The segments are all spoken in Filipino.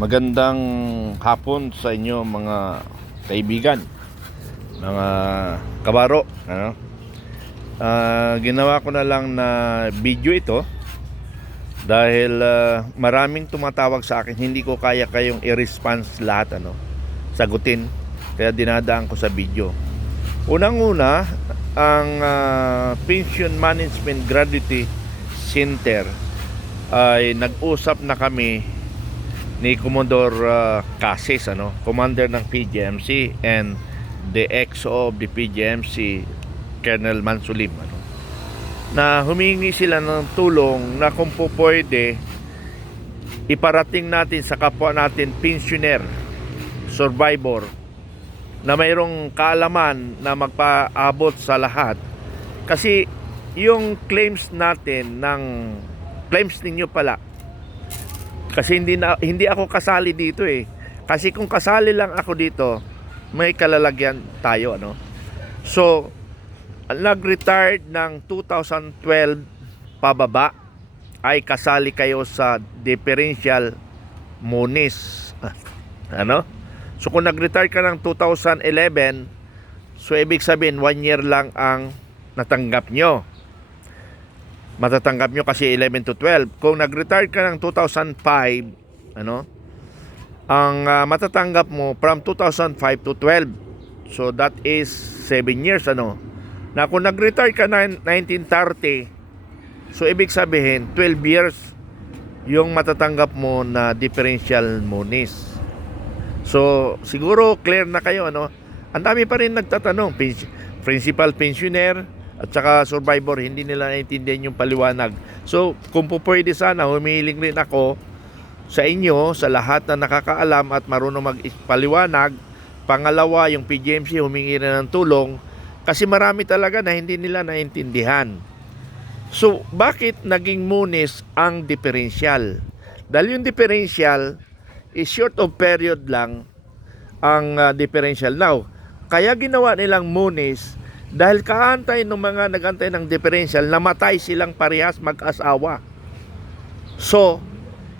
Magandang hapon sa inyo mga kaibigan, mga kabaro. Ginawa ko na lang na video ito dahil maraming tumatawag sa akin. Hindi ko kaya kayong i-response lahat, sagutin. Kaya dinadaan ko sa video. Unang-una, ang Pension Management Gratuity Center ay nag-usap na kami ni Commodore Cases, commander ng PGMC, and the XO of the PGMC, Colonel Mansulim, na humingi sila ng tulong na kung po pwede iparating natin sa kapwa natin pensioner, survivor, na mayroong kaalaman na magpaabot sa lahat. Kasi yung claims natin claims ninyo pala, kasi hindi ako kasali dito Kasi kung kasali lang ako dito, may kalalagyan tayo, So, nag-retired ng 2012 pababa ay kasali kayo sa differential monies. So, kung nag-retire ka ng 2011, so ibig sabihin 1 year lang ang natanggap nyo. Matatanggap nyo kasi 11 to 12. Kung nag-retire ka ng 2005, ang matatanggap mo from 2005 to 12. So that is 7 years, Na kung nag-retire ka na 1930, so ibig sabihin 12 years yung matatanggap mo na differential monies. So siguro clear na kayo, Ang dami pa rin nagtatanong, principal pensioner at saka survivor, hindi nila naintindihan yung paliwanag. So, kung po pwede sana, humihiling rin ako sa inyo, sa lahat na nakakaalam at marunong magpaliwanag. Pangalawa, yung PGMC humingi rin ng tulong kasi marami talaga na hindi nila naintindihan. So, bakit naging monies ang differential? Dahil yung differential is short of period lang ang differential. Now, kaya ginawa nilang monies dahil kaantay ng mga nagantay ng differential, namatay silang parehas mag-asawa. So,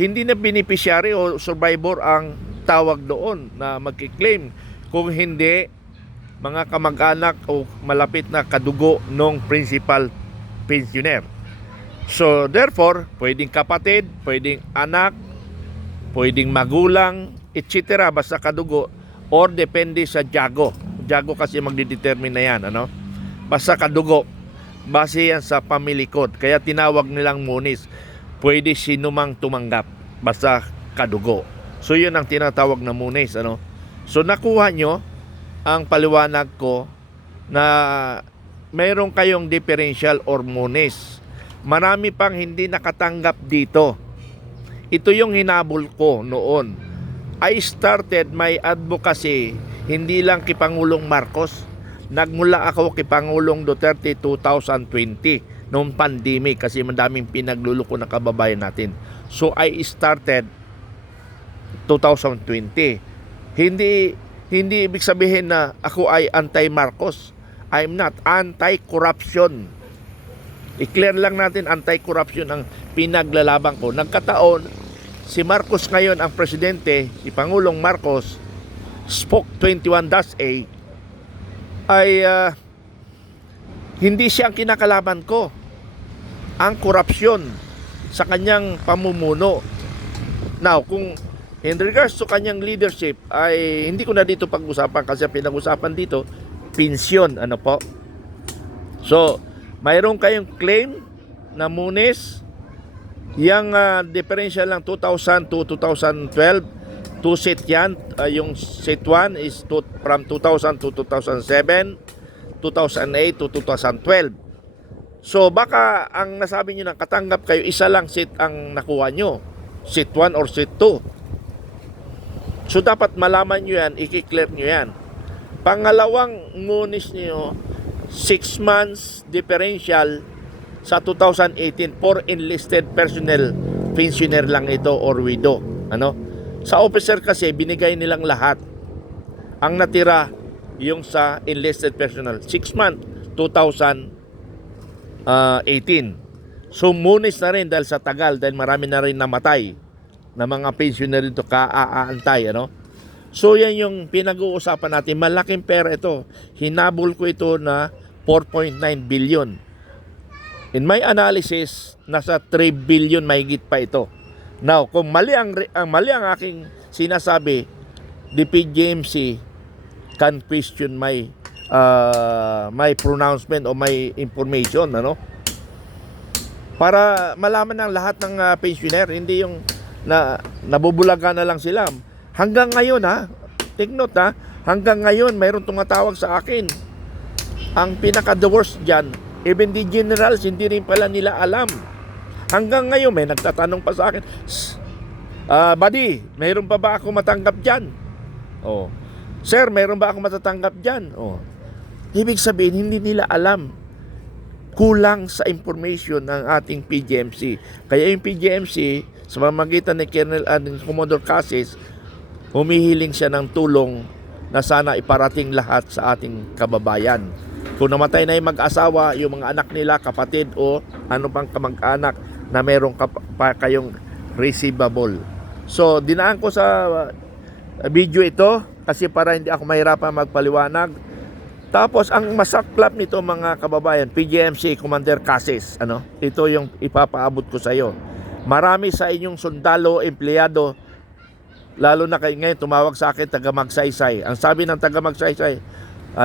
hindi na beneficiary o survivor ang tawag doon na magkiklaim. Kung hindi, mga kamag-anak o malapit na kadugo ng principal pensioner. So, therefore, pwedeng kapatid, pwedeng anak, pwedeng magulang, etc. Basta kadugo or depende sa jago. Jago kasi magdidetermine na yan, Basta kadugo. Base yan sa family code. Kaya tinawag nilang monies. Pwede sinumang tumanggap. Basta kadugo. So yun ang tinatawag na monies, So nakuha nyo ang paliwanag ko na mayroon kayong differential or monies. Marami pang hindi nakatanggap dito. Ito yung hinabol ko noon. I started my advocacy hindi lang kay Pangulong Marcos. Nagmula ako kay Pangulong Duterte 2020 noong pandemic kasi madaming pinagluluko ng kababayan natin. So I started 2020. Hindi ibig sabihin na ako ay anti-Marcos. I'm not. Anti-corruption. I-clear lang natin, anti-corruption ang pinaglalaban ko. Nagkataon, si Marcos ngayon ang presidente, si Pangulong Marcos, Spoke 21-A ay hindi siya ang kinakalaban ko. Ang korupsyon sa kanyang pamumuno. Now, kung in regards to kanyang leadership ay hindi ko na dito pag-usapan kasi pinag-usapan dito pensyon, po. So, mayroon kayong claim na monies yung differential lang 2000 to 2012. 2 set yan. Yung set 1 is from 2000 to 2007, 2008 to 2012. So baka ang nasabi nyo na katanggap kayo, isa lang set ang nakuha nyo. Set 1 or set 2. So dapat malaman nyo yan, i-clear nyo yan. Pangalawang monies nyo, 6 months differential sa 2018 for enlisted personnel. Pensioner lang ito or widow. Sa officer kasi, binigay nilang lahat. Ang natira, yung sa enlisted personnel. 6 months, 2018. So, munis na rin dahil sa tagal, dahil marami na rin namatay. na mga pensioner dito kaaantay, ano? So yan yung pinag-uusapan natin. Malaking pera ito. Hinabol ko ito na 4.9 billion. In my analysis, nasa 3 billion mahigit pa ito. Now, kung mali ang aking sinasabi, the PGMC can question my pronouncement o my information, ano? Para malaman ng lahat ng pensioner, hindi yung nabubulaga na lang sila. Hanggang ngayon take note hanggang ngayon mayroong tumatawag sa akin. Ang pinaka-the worst dyan, even the generals, hindi rin pala nila alam. Hanggang ngayon may nagtatanong pa sa akin, buddy, mayroon pa ba ako matanggap dyan? Oh. Sir, mayroon ba ako matatanggap dyan? Oh. Ibig sabihin, hindi nila alam. Kulang sa information ng ating PGMC. Kaya yung PGMC, sa pamamagitan ni Colonel Commodore Casis, humihiling siya ng tulong na sana iparating lahat sa ating kababayan. Kung namatay na yung mag-asawa, yung mga anak nila, kapatid o ano pang kamag-anak na meron pa kayong receivable. So, dinaan ko sa video ito kasi para hindi ako mahirapan magpaliwanag. Tapos, ang masaklap nito mga kababayan, PGMC Commander Casis, ito yung ipapaabot ko sa iyo. Marami sa inyong sundalo, empleyado, lalo na kayo ngayon, tumawag sa akin, taga-Magsaysay. Ang sabi ng taga-Magsaysay,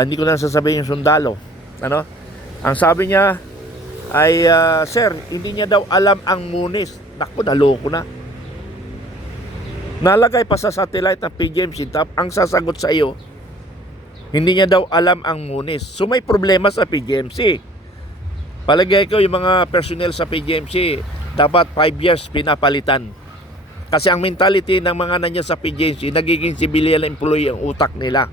hindi ko na sasabihin yung sundalo. Ang sabi niya ay, sir, hindi niya daw alam ang MUNIS. Naku, naloko na. Nalagay pa sa satellite ng PGMC, ang sasagot sa iyo, hindi niya daw alam ang MUNIS. So may problema sa PGMC. Palagay ko yung mga personnel sa PGMC, dapat 5 years pinapalitan. Kasi ang mentality ng mga nandiyan sa PGMC, nagiging civilian employee ang utak nila.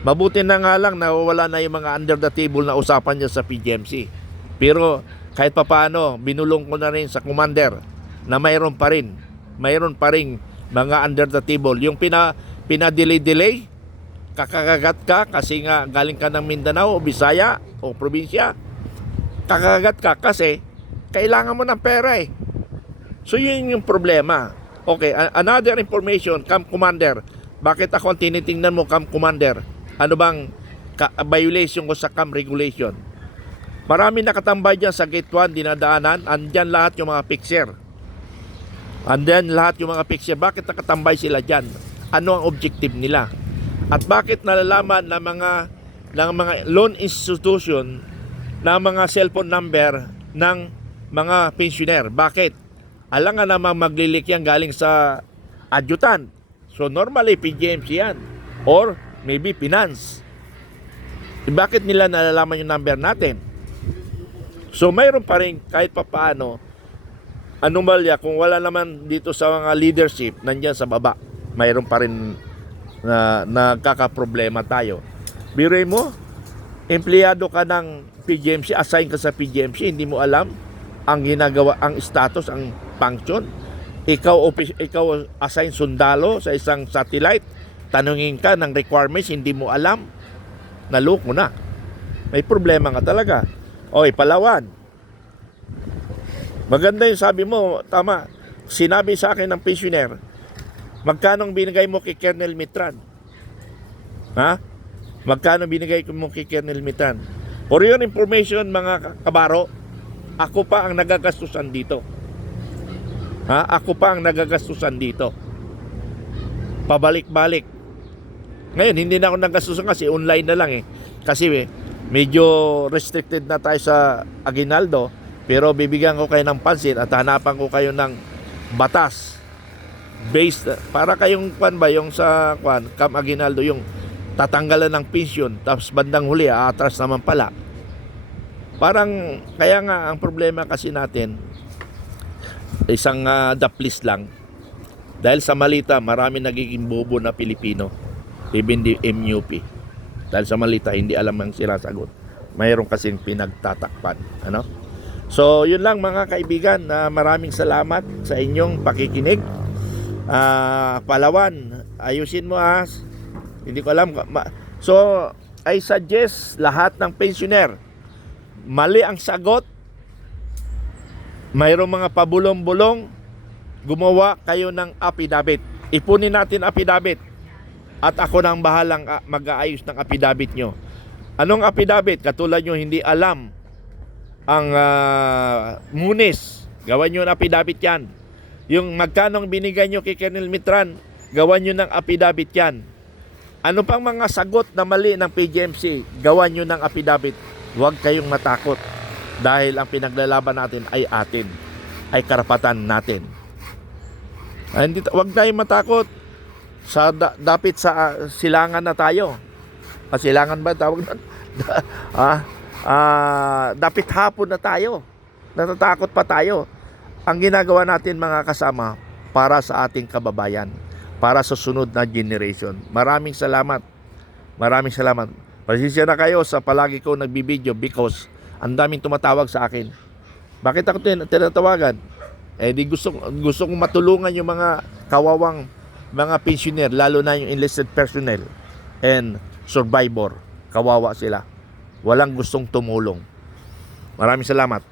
Mabuti na nga lang nawawala na yung mga under the table na usapan niya sa PGMC. Pero kahit papaano, binulong ko na rin sa commander na mayroon pa rin mga under the table. Yung pinadelay-delay, kakagagat ka kasi nga galing ka ng Mindanao o Bisaya o probinsya. Kakagagat ka kasi kailangan mo ng pera eh. So yun yung problema. Okay, another information, Camp Commander. Bakit ako ang tinitingnan mo, Camp Commander? Ano bang violation ko sa camp regulation? Marami nakatambay dyan sa Gate 1, dinadaanan. Andyan lahat yung mga fixer. Andyan lahat yung mga fixer. Bakit nakatambay sila dyan? Ano ang objective nila? At bakit nalalaman ng mga loan institution na mga cellphone number ng mga pensioner? Bakit? Alam nga namang maglilik yan galing sa adjutant. So normally PGMC yan. Or maybe finance. Bakit nila nalalaman yung number natin? So mayroon pa rin kahit papaano anomalya kung wala naman dito sa mga leadership nandyan sa baba. Mayroon pa rin na nagkakaproblema tayo. Biruin mo, empleyado ka ng PGMC, assign ka sa PGMC, hindi mo alam ang ginagawa, ang status, ang function. Ikaw assign sundalo sa isang satellite, tanungin ka ng requirements, hindi mo alam, naloko na. May problema nga talaga. Oy, Palawan. Maganda yung sabi mo, tama. Sinabi sa akin ng pensioner, magkano binigay mo kay Colonel Mitran? Magkano binigay mo kay Colonel Mitran? For your information mga kabaro, ako pa ang nagagastusan dito. Ako pa ang nagagastusan dito. Pabalik-balik. Ngayon, hindi na ako nagagastusan kasi online na lang eh. Kasi medyo restricted na tayo sa Aguinaldo. Pero bibigyan ko kayo ng pansin at hanapan ko kayo ng batas. Based, para kayong yung sa Camp Aguinaldo, yung tatanggalan ng pension, tapos bandang huli, atras naman pala. Parang, kaya nga, ang problema kasi natin, isang daplis lang. Dahil sa malita, marami nagiging bobo na Pilipino. Even the MUP. Dahil sa malita, hindi alam ang sinasagot. Mayroon kasing pinagtatakpan. So, yun lang mga kaibigan. Maraming salamat sa inyong pakikinig. Palawan, ayusin mo hindi ko alam. So, I suggest lahat ng pensioner, mali ang sagot, mayroong mga pabulong-bulong, gumawa kayo ng affidavit. Ipunin natin affidavit. At ako nang bahalang mag-aayos ng affidavit nyo. Anong affidavit? Katulad nyo hindi alam ang munis. Gawan nyo ng affidavit yan. Yung magkanong binigay nyo kay Colonel Mitran, gawan nyo ng affidavit yan. Ano pang mga sagot na mali ng PGMC, gawan nyo ng affidavit. Huwag kayong matakot. Dahil ang pinaglalaban natin ay atin. Ay karapatan natin. Huwag tayong matakot. Dapit sa silangan na tayo. Silangan ba tawag na? Dapit hapon na tayo. Natatakot pa tayo. Ang ginagawa natin mga kasama para sa ating kababayan, para sa sunod na generation. Maraming salamat. Maraming salamat. Pasensya na kayo sa palagi ko nagbibideo because ang daming tumatawag sa akin. Bakit ako tinatawagan? Di gusto kong matulungan yung mga kawawang mga pensioner, lalo na yung enlisted personnel and survivor. Kawawa sila. Walang gustong tumulong. Maraming salamat.